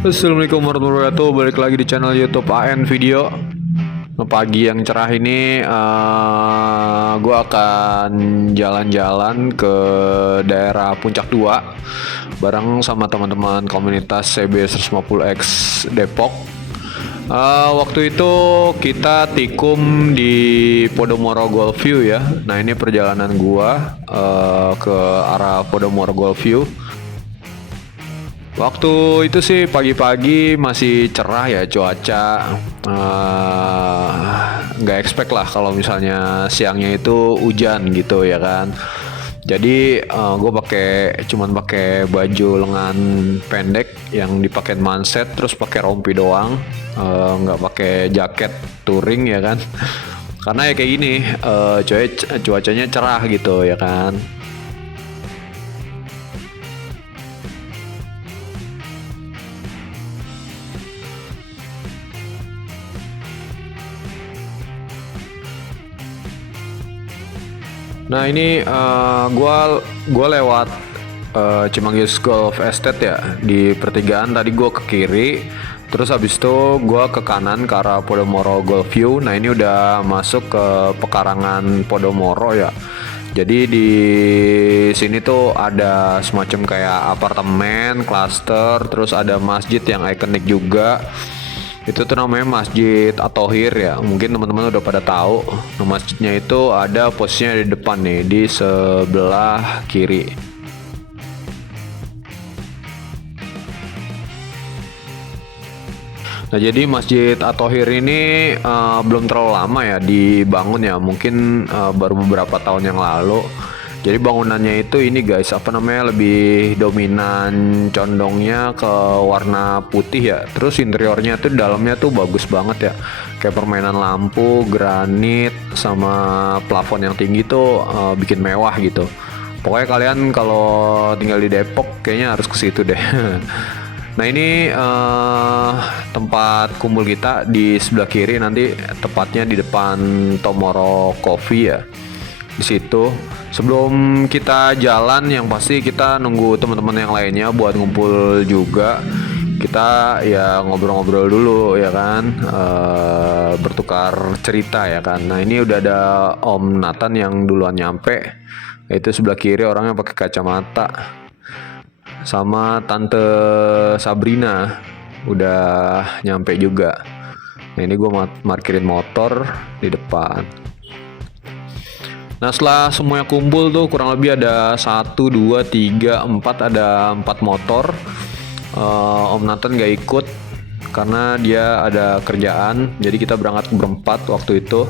Assalamualaikum warahmatullahi wabarakatuh. Balik lagi di channel YouTube AN Video. Pagi yang cerah ini, gue akan jalan-jalan ke daerah Puncak 2 bareng sama teman-teman komunitas CB 150X Depok. Waktu itu kita tikum di Podomoro Golf View ya. Nah, ini perjalanan gua ke arah Podomoro Golf View. Waktu itu sih pagi-pagi masih cerah ya cuaca. Nggak expect lah kalau misalnya siangnya itu hujan gitu ya kan. Jadi gue cuman pakai baju lengan pendek yang dipakai manset, terus pakai rompi doang, nggak pakai jaket touring ya kan. Karena ya kayak gini, cuacanya cerah gitu ya kan. Nah ini gua lewat Cimanggis Golf Estate ya, di pertigaan tadi gua ke kiri, terus habis itu gua ke kanan ke arah Podomoro Golf View. Nah ini udah masuk ke pekarangan Podomoro ya. Jadi di sini tuh ada semacam kayak apartemen, klaster, terus ada masjid yang ikonik juga. Itu tuh namanya Masjid At-Thohir ya. Mungkin teman-teman udah pada tahu. Nah, masjidnya itu ada posisinya di depan nih, di sebelah kiri. Nah, jadi Masjid At-Thohir ini belum terlalu lama ya dibangun ya. Mungkin baru beberapa tahun yang lalu. Jadi bangunannya itu ini guys, apa namanya, lebih dominan condongnya ke warna putih ya. Terus interiornya tuh dalamnya tuh bagus banget ya. Kayak permainan lampu, granit, sama plafon yang tinggi tuh bikin mewah gitu. Pokoknya kalian kalau tinggal di Depok kayaknya harus ke situ deh. Nah ini tempat kumpul kita di sebelah kiri, nanti tepatnya di depan Tomorrow Coffee ya. Di situ sebelum kita jalan yang pasti kita nunggu teman-teman yang lainnya buat ngumpul juga. Kita ya ngobrol-ngobrol dulu ya kan, bertukar cerita ya kan. Nah ini udah ada Om Nathan yang duluan nyampe, itu sebelah kiri orangnya pakai kacamata, sama Tante Sabrina udah nyampe juga. Nah ini gue markirin motor di depan. Nah setelah semuanya kumpul tuh kurang lebih ada 1, 2, 3, 4, ada 4 motor. Om Nathan gak ikut karena dia ada kerjaan. Jadi kita berangkat berempat waktu itu.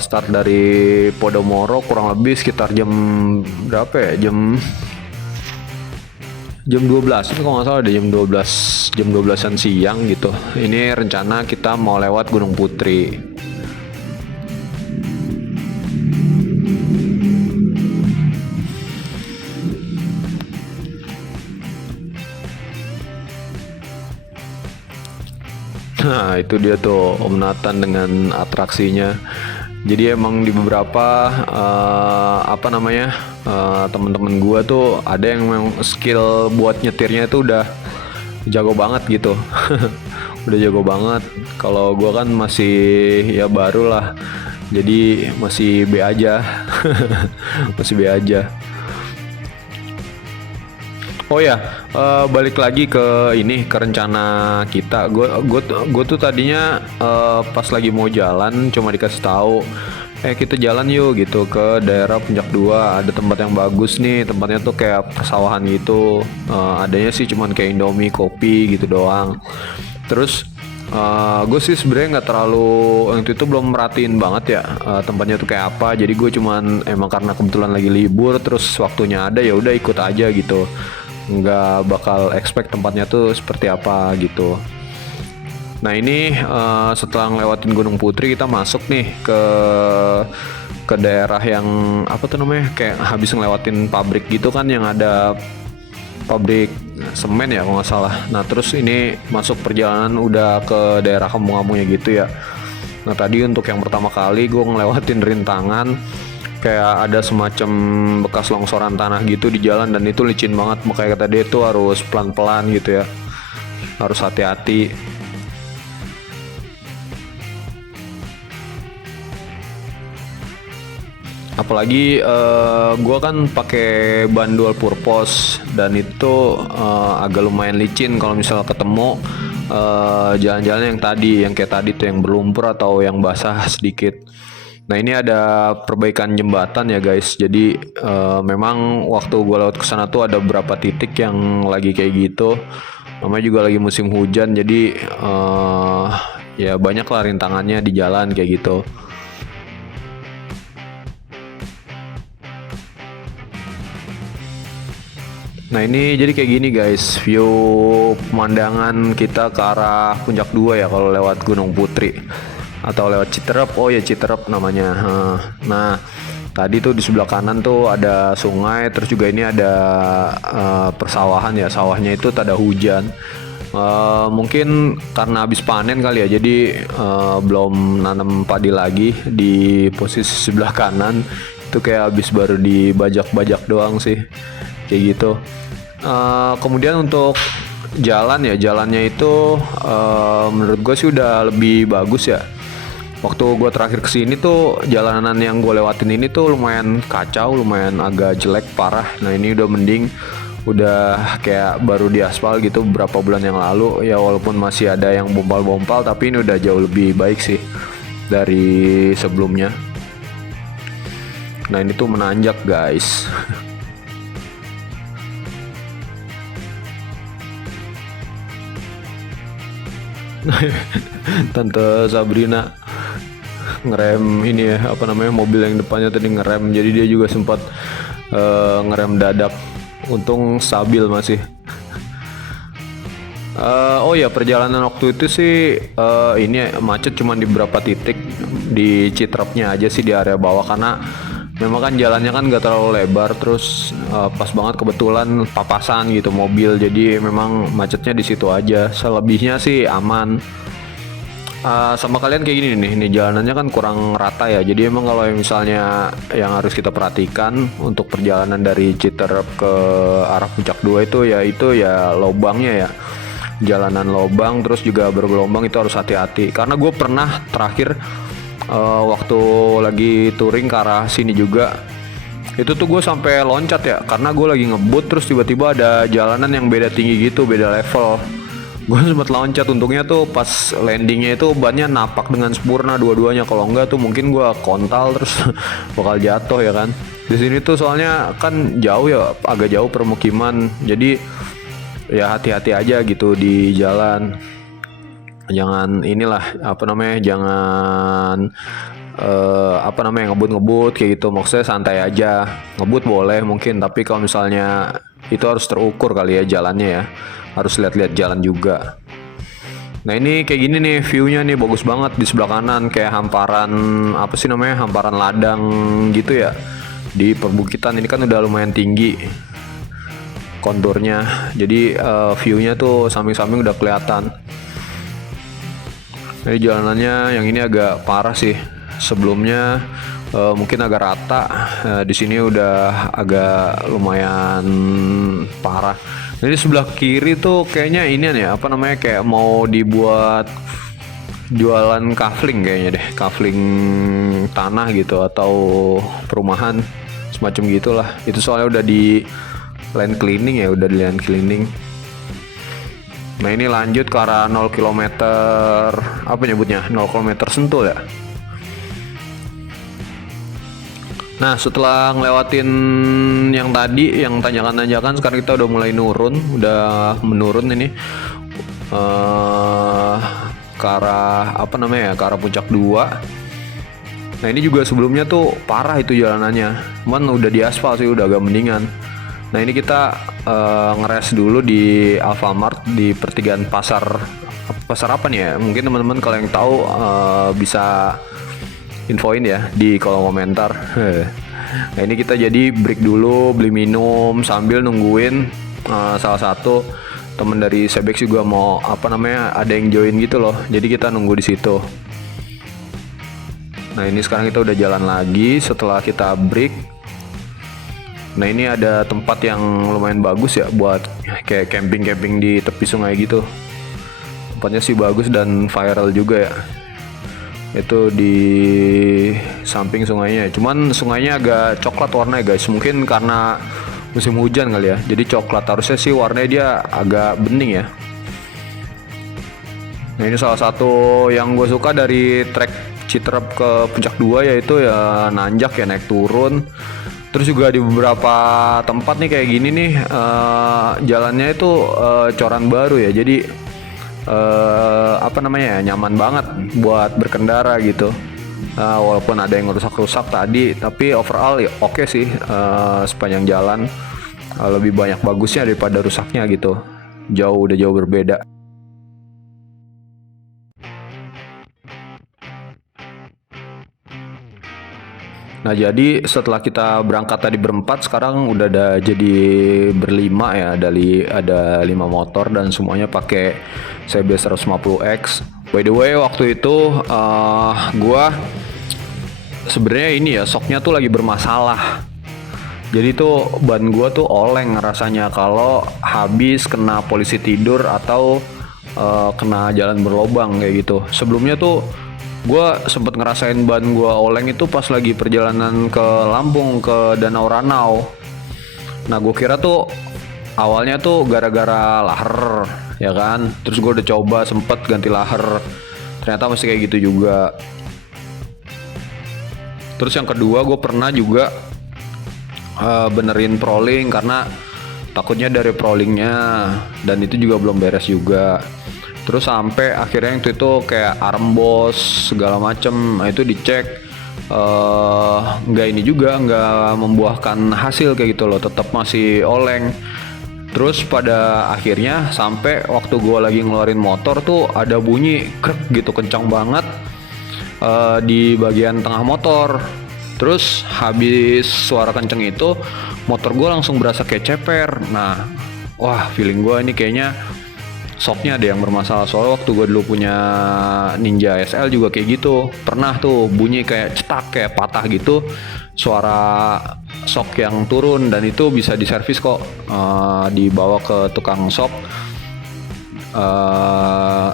Start dari Podomoro kurang lebih sekitar jam berapa ya? Jam 12 itu kalau nggak salah, ada jam 12-an siang gitu. Ini rencana kita mau lewat Gunung Putri. Nah itu dia tuh Om Nathan dengan atraksinya. Jadi emang di beberapa apa namanya, temen-temen gua tuh ada yang memang skill buat nyetirnya tuh udah jago banget gitu. Udah jago banget. Kalau gua kan masih ya baru lah, jadi masih B aja. Masih B aja. Oh ya, balik lagi ke ini, ke rencana kita. Gue tuh tadinya pas lagi mau jalan cuma dikasih tahu, kita jalan yuk gitu ke daerah Puncak 2. Ada tempat yang bagus nih, tempatnya tuh kayak persawahan gitu. Adanya sih cuman kayak Indomie, kopi gitu doang. Terus gue sih sebenarnya nggak terlalu, waktu itu belum merhatiin banget ya tempatnya tuh kayak apa. Jadi gue cuman emang karena kebetulan lagi libur, terus waktunya ada ya udah ikut aja gitu, nggak bakal expect tempatnya tuh seperti apa gitu. Nah ini setelah ngelewatin Gunung Putri, kita masuk nih ke daerah yang apa tuh namanya, kayak habis ngelewatin pabrik gitu kan, yang ada pabrik semen ya kalau nggak salah. Nah terus ini masuk perjalanan udah ke daerah kampung-kampungnya gitu ya. Nah tadi untuk yang pertama kali gue ngelewatin rintangan, kayak ada semacam bekas longsoran tanah gitu di jalan, dan itu licin banget. Makanya kata dia tuh harus pelan-pelan gitu ya. harus hati-hati. Apalagi gua kan pakai ban dual purpose dan itu agak lumayan licin kalau misalnya ketemu jalan-jalan yang tadi, yang kayak tadi tuh yang berlumpur atau yang basah sedikit. Nah ini ada perbaikan jembatan ya guys. Jadi memang waktu gue lewat ke sana tuh ada beberapa titik yang lagi kayak gitu. Namanya juga lagi musim hujan, jadi ya banyak lah rintangannya di jalan kayak gitu. Nah ini jadi kayak gini guys, view pemandangan kita ke arah Puncak 2 ya kalau lewat Gunung Putri atau lewat Citerep. Oh ya Citerep namanya. Nah tadi tuh di sebelah kanan tuh ada sungai, terus juga ini ada persawahan ya, sawahnya itu tada hujan. Mungkin karena habis panen kali ya, jadi belum nanam padi lagi. Di posisi sebelah kanan itu kayak habis baru dibajak-bajak doang sih, kayak gitu. Kemudian untuk jalan ya, jalannya itu menurut gue sih udah lebih bagus ya. Waktu gue terakhir kesini tuh jalanan yang gue lewatin ini tuh lumayan kacau, lumayan agak jelek parah. Nah ini udah mending, udah kayak baru diaspal gitu beberapa bulan yang lalu ya, walaupun masih ada yang bompal-bompal tapi ini udah jauh lebih baik sih dari sebelumnya. Nah ini tuh menanjak guys. Tante Sabrina ngerem ini ya, apa namanya, mobil yang depannya tadi ngerem, jadi dia juga sempat ngerem dadak, untung stabil masih. Oh ya perjalanan waktu itu sih ini macet cuma di beberapa titik di Citerepnya aja sih, di area bawah, karena memang kan jalannya kan gak terlalu lebar, terus pas banget kebetulan papasan gitu mobil, jadi memang macetnya di situ aja. Selebihnya sih aman. Sama kalian kayak gini nih, ini jalanannya kan kurang rata ya, jadi emang kalau yang misalnya yang harus kita perhatikan untuk perjalanan dari Citerep ke arah Puncak 2 itu ya lobangnya ya, jalanan lobang, terus juga bergelombang, itu harus hati-hati. Karena gue pernah terakhir waktu lagi touring ke arah sini juga, itu tuh gue sampai loncat ya, karena gue lagi ngebut, terus tiba-tiba ada jalanan yang beda tinggi gitu, beda level. Gue sempat loncat, untungnya tuh pas landingnya itu bannya napak dengan sempurna dua-duanya, kalau enggak tuh mungkin gue kontal terus bakal jatuh ya kan. Di sini tuh soalnya kan jauh ya, agak jauh permukiman, jadi ya hati-hati aja gitu di jalan. Jangan inilah apa namanya, jangan apa namanya, ngebut-ngebut kayak gitu. Maksudnya santai aja, ngebut boleh mungkin, tapi kalau misalnya itu harus terukur kali ya jalannya ya, harus lihat-lihat jalan juga. Nah ini kayak gini nih viewnya nih, bagus banget. Di sebelah kanan kayak hamparan, apa sih namanya, hamparan ladang gitu ya, di perbukitan. Ini kan udah lumayan tinggi konturnya, jadi viewnya tuh samping-samping udah kelihatan. Jadi jalanannya yang ini agak parah sih. Sebelumnya mungkin agak rata, di sini udah agak lumayan parah. Jadi sebelah kiri tuh kayaknya ini nih, apa namanya, kayak mau dibuat jualan kafling kayaknya deh, kafling tanah gitu atau perumahan semacam gitulah. Itu soalnya udah di land cleaning ya, udah di land cleaning. Nah ini lanjut ke arah 0 km, apa nyebutnya, 0 km Sentul ya. Nah setelah ngelewatin yang tadi, yang tanjakan-tanjakan, sekarang kita udah mulai udah menurun ini ke arah apa namanya ya, ke arah Puncak 2. Nah ini juga sebelumnya tuh parah itu jalanannya, cuman udah diaspal sih, udah agak mendingan. Nah ini kita ngeres dulu di Alfamart di pertigaan pasar apa nih ya, mungkin teman-teman kalau yang tahu bisa infoin ya di kolom komentar. Nah ini kita jadi break dulu, beli minum sambil nungguin salah satu temen dari Sebex juga mau apa namanya, ada yang join gitu loh, jadi kita nunggu di situ. Nah ini sekarang kita udah jalan lagi setelah kita break. Nah ini ada tempat yang lumayan bagus ya buat kayak camping di tepi sungai gitu. tempatnya sih bagus dan viral juga ya. Itu di samping sungainya. Cuman sungainya agak coklat warnanya guys. Mungkin karena musim hujan kali ya. Jadi coklat, harusnya sih warnanya dia agak bening ya. Nah ini salah satu yang gue suka dari trek Citerep ke Puncak 2, yaitu ya nanjak ya, naik turun. Terus juga di beberapa tempat nih kayak gini nih jalannya itu coran baru ya. Jadi apa namanya ya, nyaman banget buat berkendara gitu. Walaupun ada yang rusak-rusak tadi, tapi overall ya oke sih. Sepanjang jalan lebih banyak bagusnya daripada rusaknya gitu. Udah jauh berbeda. Nah jadi setelah kita berangkat tadi berempat, sekarang udah jadi berlima ya, ada 5 motor dan semuanya pakai CB 150X. By the way waktu itu gua sebenarnya ini ya, shocknya tuh lagi bermasalah. Jadi tuh ban gua tuh oleng rasanya kalau habis kena polisi tidur atau kena jalan berlobang kayak gitu. Sebelumnya tuh gue sempet ngerasain ban gue oleng itu pas lagi perjalanan ke Lampung, ke Danau Ranau. Nah gue kira tuh awalnya tuh gara-gara laher ya kan. Terus gue udah coba sempet ganti laher, ternyata masih kayak gitu juga. Terus yang kedua gue pernah juga benerin prolling karena takutnya dari prolingnya, dan itu juga belum beres juga. Terus sampai akhirnya yang itu kayak armbos segala macem, nah itu dicek nggak ini juga, nggak membuahkan hasil kayak gitu loh, tetap masih oleng. Terus pada akhirnya sampai waktu gue lagi ngeluarin motor tuh ada bunyi krek gitu kencang banget di bagian tengah motor. Terus habis suara kenceng itu motor gue langsung berasa kayak ceper. Nah wah, feeling gue ini kayaknya shocknya ada yang bermasalah. Soalnya waktu gue dulu punya Ninja SL juga kayak gitu, pernah tuh bunyi kayak cetak, kayak patah gitu, suara shock yang turun, dan itu bisa diservis kok, dibawa ke tukang shock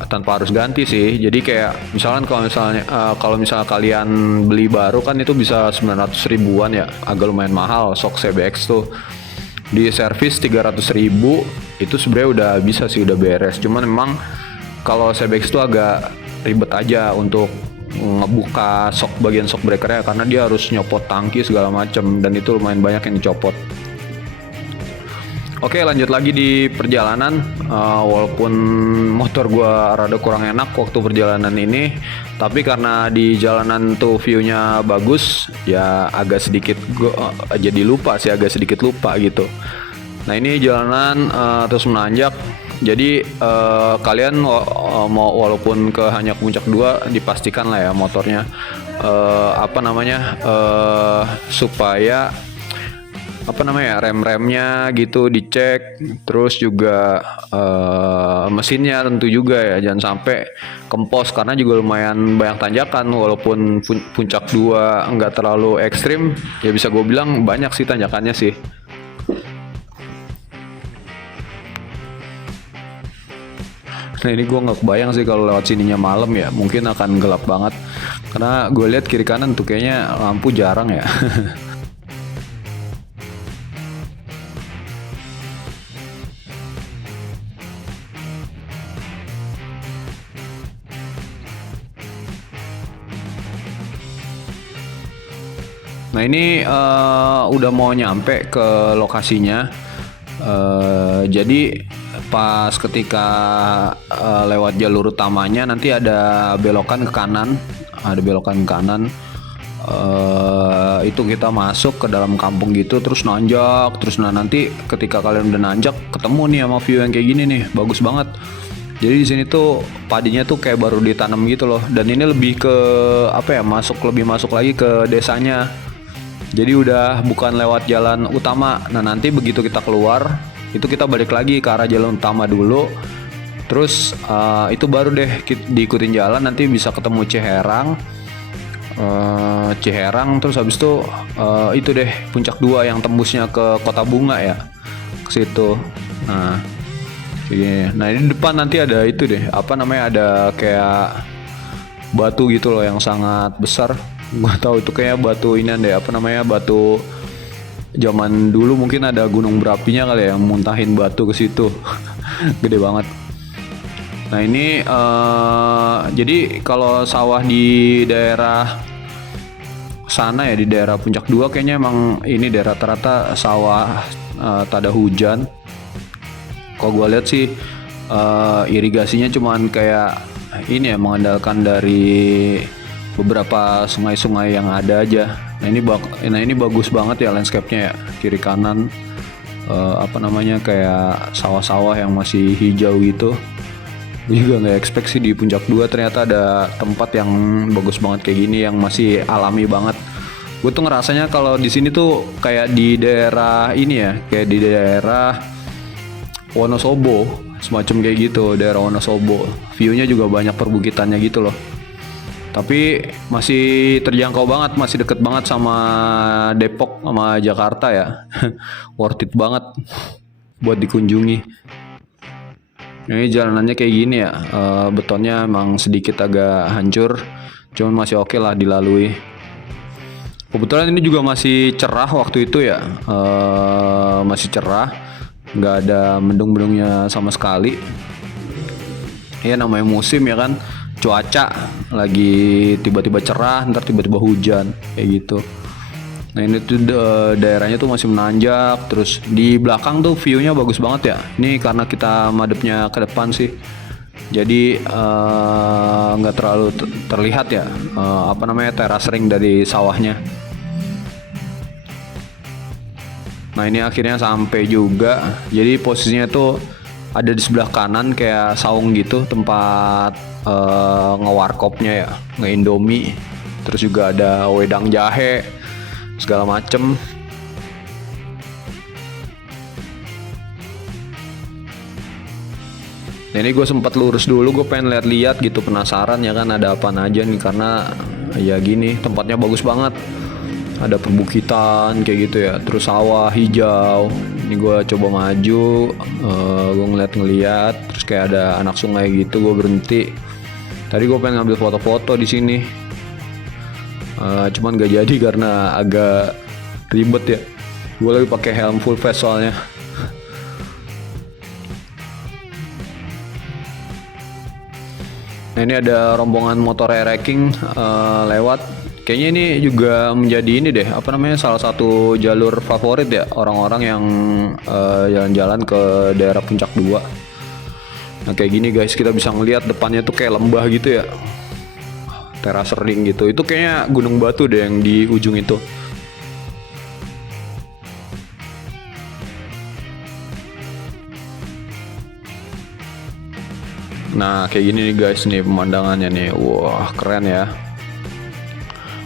tanpa harus ganti sih. Jadi kayak misalkan kalau misalnya kalian beli baru kan itu bisa 900 ribuan ya, agak lumayan mahal shock CBX tuh. Di servis 300 ribu itu sebenarnya udah bisa sih, udah beres. Cuman memang kalau CBX itu agak ribet aja untuk ngebuka bagian shock breakernya, karena dia harus nyopot tangki segala macem, dan itu lumayan banyak yang dicopot. Oke, lanjut lagi di perjalanan. Walaupun motor gua rada kurang enak waktu perjalanan ini, tapi karena di jalanan tuh view-nya bagus, ya agak sedikit gua jadi lupa sih, agak sedikit lupa gitu. Nah ini jalanan terus menanjak. Jadi kalian mau walaupun ke hanya Puncak 2, dipastikan lah ya motornya supaya rem-remnya gitu dicek. Terus juga mesinnya tentu juga ya, jangan sampai kempos, karena juga lumayan banyak tanjakan. Walaupun Puncak 2 nggak terlalu ekstrim, ya bisa gue bilang banyak sih tanjakannya sih. Nah ini gue nggak kebayang sih kalau lewat sininya malam ya, mungkin akan gelap banget, karena gue lihat kiri kanan tuh kayaknya lampu jarang ya. Nah ini udah mau nyampe ke lokasinya. Jadi pas ketika lewat jalur utamanya nanti ada belokan ke kanan, itu kita masuk ke dalam kampung gitu, terus nanjak terus. Nah nanti ketika kalian udah nanjak, ketemu nih sama view yang kayak gini nih, bagus banget. Jadi di sini tuh padinya tuh kayak baru ditanam gitu loh, dan ini lebih ke lebih masuk lagi ke desanya. Jadi udah bukan lewat jalan utama. Nah nanti begitu kita keluar, itu kita balik lagi ke arah jalan utama dulu. Terus itu baru deh diikutin jalan, nanti bisa ketemu Ciherang. Terus habis itu deh Puncak 2 yang tembusnya ke Kota Bunga ya, ke situ. Nah Iya. Nah ini depan nanti ada itu deh, apa namanya, ada kayak batu gitu loh yang sangat besar. Gua tahu itu kayak batu ini deh, apa namanya, batu zaman dulu mungkin ada gunung berapinya kali ya, yang muntahin batu ke situ. Gede banget. Nah ini jadi kalau sawah di daerah sana ya, di daerah Puncak 2 kayaknya emang ini daerah rata-rata sawah tak ada hujan. Kalau gue lihat sih irigasinya cuman kayak ini ya, mengandalkan dari beberapa sungai-sungai yang ada aja. Nah ini bagus banget ya landscape-nya ya, kiri kanan apa namanya, kayak sawah-sawah yang masih hijau gitu. Gue juga nggak expect sih di Puncak 2 ternyata ada tempat yang bagus banget kayak gini, yang masih alami banget. Gue tuh ngerasanya kalau di sini tuh kayak di daerah ini ya, kayak di daerah Wonosobo, semacam kayak gitu, daerah Wonosobo. View-nya juga banyak perbukitannya gitu loh. Tapi masih terjangkau banget, masih deket banget sama Depok sama Jakarta ya. Worth it banget buat dikunjungi. Ini jalanannya kayak gini ya, betonnya emang sedikit agak hancur, cuman masih oke lah dilalui. Kebetulan ini juga masih cerah waktu itu ya, masih cerah, nggak ada mendung-mendungnya sama sekali. Ya namanya musim ya kan, cuaca lagi tiba-tiba cerah, ntar tiba-tiba hujan kayak gitu. Nah ini tuh daerahnya tuh masih menanjak, terus di belakang tuh view-nya bagus banget ya. Ini karena kita madepnya ke depan sih, jadi nggak terlalu terlihat ya apa namanya, teras ring dari sawahnya. Nah ini akhirnya sampai juga. Jadi posisinya tuh ada di sebelah kanan kayak saung gitu, tempat ngewarkopnya ya, nge-indomie. Terus juga ada wedang jahe segala macem. Nah ini gue sempat lurus dulu, gue pengen lihat-lihat gitu, penasaran ya kan ada apa aja nih, karena ya gini tempatnya bagus banget, ada perbukitan kayak gitu ya, terus sawah hijau. Ini gue coba maju, gue ngeliat, terus kayak ada anak sungai gitu, gue berhenti. Tadi gue pengen ngambil foto-foto di sini. Cuman gak jadi karena agak ribet ya. Gue lagi pakai helm full face soalnya. Nah ini ada rombongan motor racing lewat. Kayaknya ini juga menjadi ini deh, apa namanya, salah satu jalur favorit ya orang-orang yang jalan-jalan ke daerah Puncak 2. Nah kayak gini guys, kita bisa ngelihat depannya tuh kayak lembah gitu ya, teras ring gitu. Itu kayaknya gunung batu deh yang di ujung itu. Nah kayak gini nih guys, nih pemandangannya nih, wah keren ya.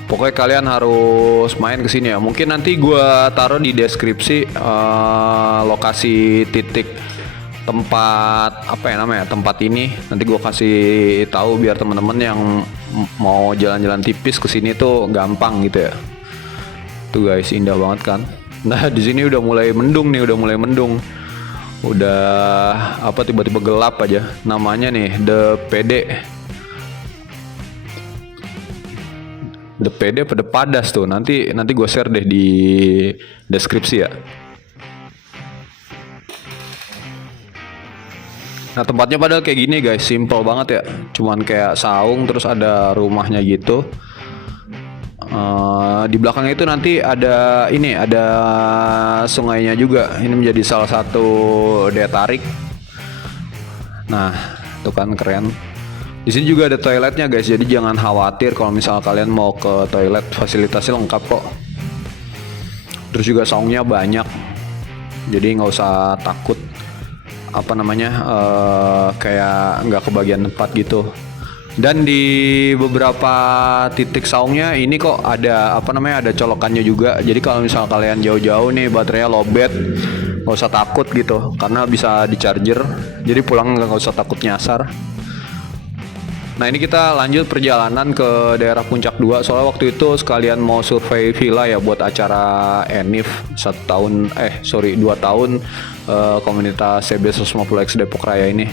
Pokoknya kalian harus main kesini ya. Mungkin nanti gue taruh di deskripsi lokasi titik tempat apa ya namanya, tempat ini. Nanti gue kasih tahu biar teman-teman yang mau jalan-jalan tipis ke sini tuh gampang gitu ya. Tuh guys, indah banget kan. Nah di sini udah mulai mendung nih, udah apa, tiba-tiba gelap aja. Namanya nih The PD pada Padas tuh. Nanti gue share deh di deskripsi ya. Nah tempatnya padahal kayak gini guys, simple banget ya, cuman kayak saung terus ada rumahnya gitu. Di belakang itu nanti ada ini, ada sungainya juga. Ini menjadi salah satu daya tarik. Nah itu kan keren. Di sini juga ada toiletnya guys, jadi jangan khawatir kalau misal kalian mau ke toilet, fasilitasnya lengkap kok. Terus juga saungnya banyak, jadi nggak usah takut apa namanya kayak nggak kebagian tempat gitu. Dan di beberapa titik saungnya ini kok ada apa namanya, ada colokannya juga. Jadi kalau misal kalian jauh-jauh nih baterainya lowbat, nggak usah takut gitu, karena bisa di charger. Jadi pulang nggak usah takut nyasar. Nah ini kita lanjut perjalanan ke daerah Puncak 2. Soalnya waktu itu sekalian mau survei villa ya buat acara ENIF 2 tahun komunitas CB 150X Depok Raya ini.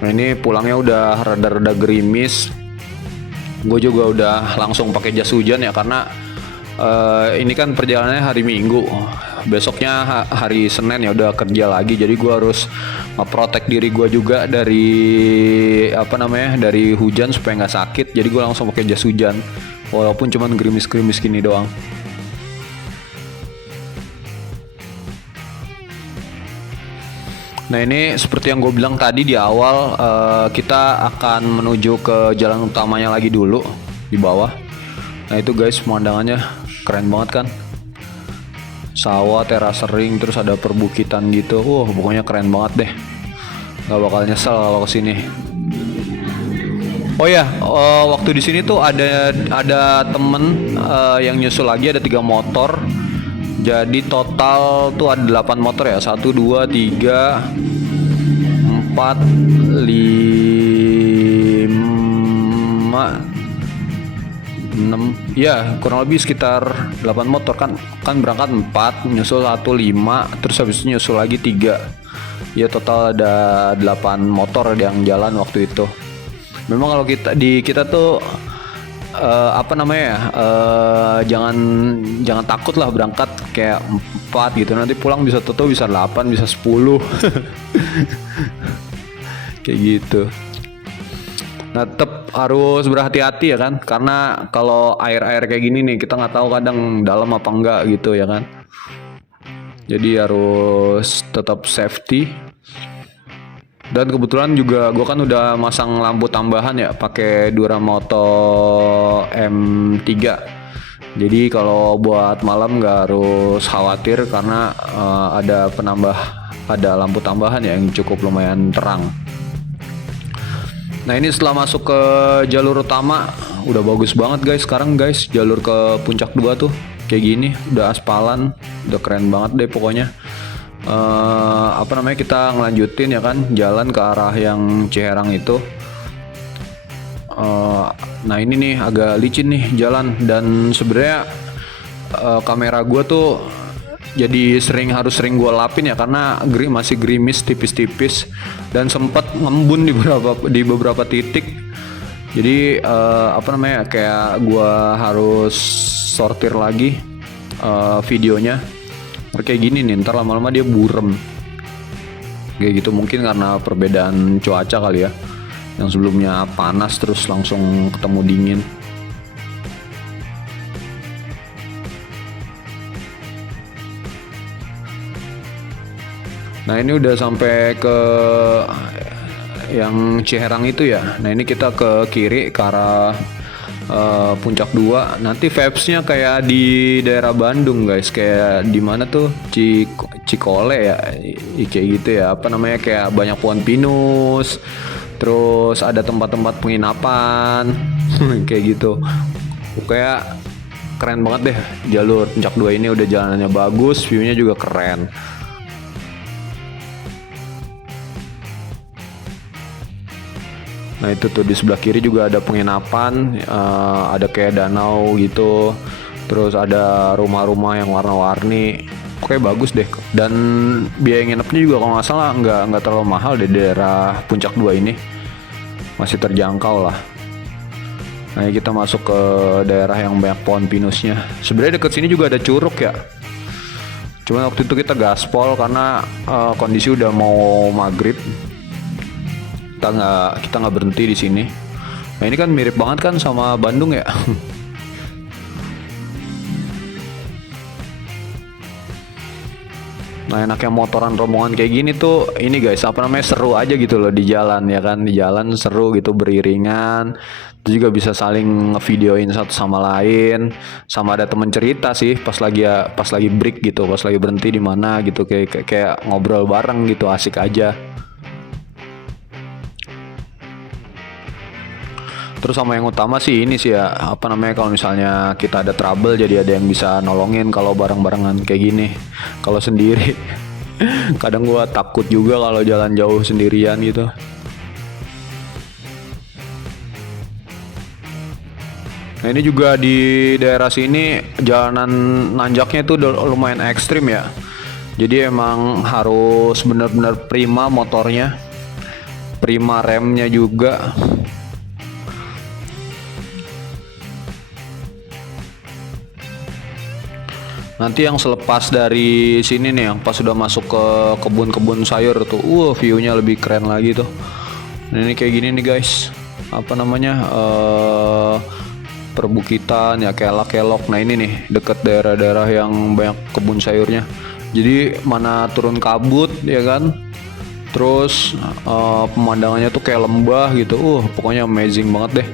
Nah ini pulangnya udah rada-rada gerimis. Gue juga udah langsung pakai jas hujan ya karena ini kan perjalanannya hari Minggu. Besoknya hari Senin ya udah kerja lagi, jadi gue harus ngeprotek diri gue juga dari hujan supaya nggak sakit. Jadi gue langsung pakai jas hujan walaupun cuman gerimis-gerimis gini doang. Nah ini seperti yang gue bilang tadi di awal, kita akan menuju ke jalan utamanya lagi dulu di bawah. Nah itu guys, pemandangannya keren banget kan, sawah, teras ring, terus ada perbukitan gitu. Pokoknya keren banget deh, nggak bakal nyesel kalau kesini. Oh ya, waktu di sini tuh ada temen yang nyusul lagi, ada 3 motor. Jadi total tuh ada 8 motor ya, 1, 2, 3, 4, 5, 6, ya kurang lebih sekitar 8 motor kan berangkat 4, nyusul 1, 5, terus habis itu nyusul lagi 3. Ya total ada 8 motor yang jalan waktu itu. Memang kalau kita tuh jangan takut lah berangkat kayak 4 gitu, nanti pulang bisa 8, bisa 10 kayak gitu. Nah tetap harus berhati-hati ya kan, karena kalau air kayak gini nih kita nggak tahu kadang dalam apa enggak gitu ya kan. Jadi harus tetap safety. Dan kebetulan juga gue kan udah masang lampu tambahan ya, pakai Duramoto M3. Jadi kalau buat malam nggak harus khawatir karena ada lampu tambahan ya yang cukup lumayan terang. Nah ini setelah masuk ke jalur utama udah bagus banget guys. Sekarang guys jalur ke Puncak 2 tuh kayak gini, udah aspalan, udah keren banget deh pokoknya. Kita ngelanjutin ya kan jalan ke arah yang Ciherang itu. Nah ini nih agak licin nih jalan, dan sebenarnya kamera gue tuh jadi harus sering gue lapin ya karena masih gerimis tipis-tipis dan sempat ngembun di beberapa titik. Jadi kayak gue harus sortir lagi videonya. Kayak gini nih, ntar lama-lama dia burem kayak gitu, mungkin karena perbedaan cuaca kali ya, yang sebelumnya panas terus langsung ketemu dingin. Nah ini udah sampai ke yang Ciherang itu ya. Nah ini kita ke kiri ke arah Puncak 2. Nanti vibes-nya kayak di daerah Bandung guys, kayak di mana tuh Cikole ya, kayak gitu ya, kayak banyak pohon pinus, terus ada tempat-tempat penginapan kayak gitu. Kayak keren banget deh jalur Puncak 2 ini, udah jalanannya bagus, view-nya juga keren. Nah itu tuh di sebelah kiri juga ada penginapan, ada kayak danau gitu, terus ada rumah-rumah yang warna-warni. Oke bagus deh, dan biaya nginepnya juga kalau nggak salah nggak terlalu mahal di daerah Puncak 2 ini, masih terjangkau lah. Nah kita masuk ke daerah yang banyak pohon pinusnya. Sebenarnya deket sini juga ada curug ya, cuman waktu itu kita gaspol karena kondisi udah mau maghrib. Kita nggak berhenti di sini. Nah ini kan mirip banget kan sama Bandung ya. Nah enaknya motoran rombongan kayak gini tuh ini guys, seru aja gitu loh di jalan ya kan, di jalan seru gitu beriringan. Terus juga bisa saling ngevideoin satu sama lain, sama ada temen cerita sih pas lagi break gitu, pas lagi berhenti di mana gitu, kayak ngobrol bareng gitu, asik aja. Terus sama yang utama sih ini sih ya, kalau misalnya kita ada trouble jadi ada yang bisa nolongin kalau bareng-barengan kayak gini. Kalau sendiri kadang gua takut juga kalau jalan jauh sendirian gitu. Nah ini juga di daerah sini jalanan nanjaknya itu lumayan ekstrim ya. Jadi emang harus benar-benar prima motornya, prima remnya juga. Nanti yang selepas dari sini nih, yang pas sudah masuk ke kebun-kebun sayur tuh, view-nya lebih keren lagi tuh. Nah, ini kayak gini nih guys, apa namanya, perbukitan ya, kelak-kelok. Nah ini nih deket daerah-daerah yang banyak kebun sayurnya. Jadi mana turun kabut ya kan, terus pemandangannya tuh kayak lembah gitu. Pokoknya amazing banget deh.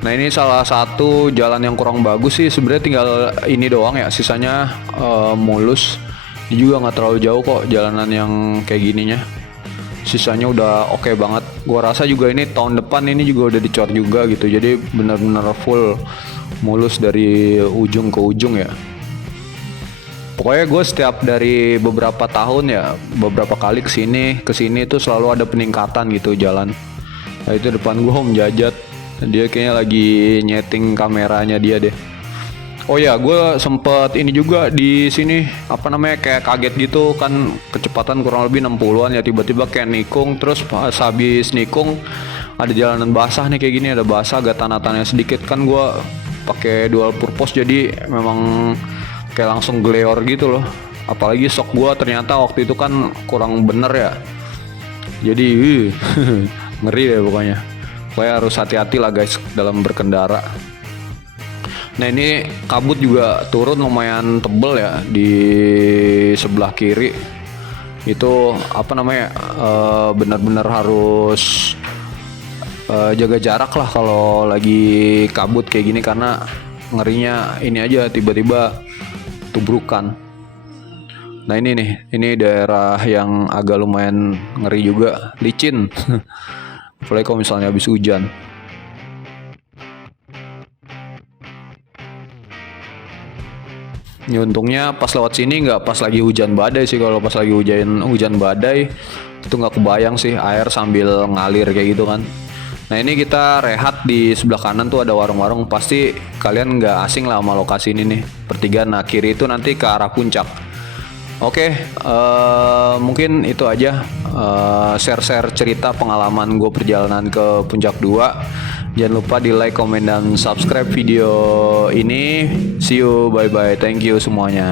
Nah ini salah satu jalan yang kurang bagus sih sebenarnya, tinggal ini doang ya, sisanya mulus. Ini juga nggak terlalu jauh kok jalanan yang kayak gininya. Sisanya udah oke banget. Gua rasa juga ini tahun depan ini juga udah dicor juga gitu. Jadi benar-benar full mulus dari ujung ke ujung ya. Pokoknya gue setiap dari beberapa tahun ya, beberapa kali kesini itu selalu ada peningkatan gitu jalan. Nah itu depan gue Om Jajat, dia kayaknya lagi nyeting kameranya dia deh. Oh ya, gue sempet ini juga di sini, apa namanya, kayak kaget gitu kan, kecepatan kurang lebih 60-an ya, tiba-tiba kayak nikung, terus pas habis nikung ada jalanan basah nih kayak gini, ada basah agak tanah-tanahnya sedikit kan, gue pakai dual purpose jadi memang kayak langsung gleor gitu loh. Apalagi sok gue ternyata waktu itu kan kurang bener ya, jadi ngeri deh pokoknya. Pokoknya harus hati-hati lah guys dalam berkendara. Nah ini kabut juga turun lumayan tebel ya di sebelah kiri. Itu apa namanya, benar-benar harus jaga jarak lah kalau lagi kabut kayak gini, karena ngerinya ini aja tiba-tiba tubrukan. Nah ini nih, ini daerah yang agak lumayan ngeri juga, licin. Apalagi kalau misalnya habis hujan. Ya untungnya pas lewat sini nggak pas lagi hujan badai sih. Kalau pas lagi hujan badai itu nggak kebayang sih, air sambil ngalir kayak gitu kan. Nah ini kita rehat di sebelah kanan tuh ada warung-warung. Pasti kalian nggak asing lah sama lokasi ini nih, pertigaan. Nah kiri itu nanti ke arah puncak. Oke, mungkin itu aja share-share cerita pengalaman gue perjalanan ke Puncak 2. Jangan lupa di like, komen, dan subscribe video ini. See you, bye-bye, thank you semuanya.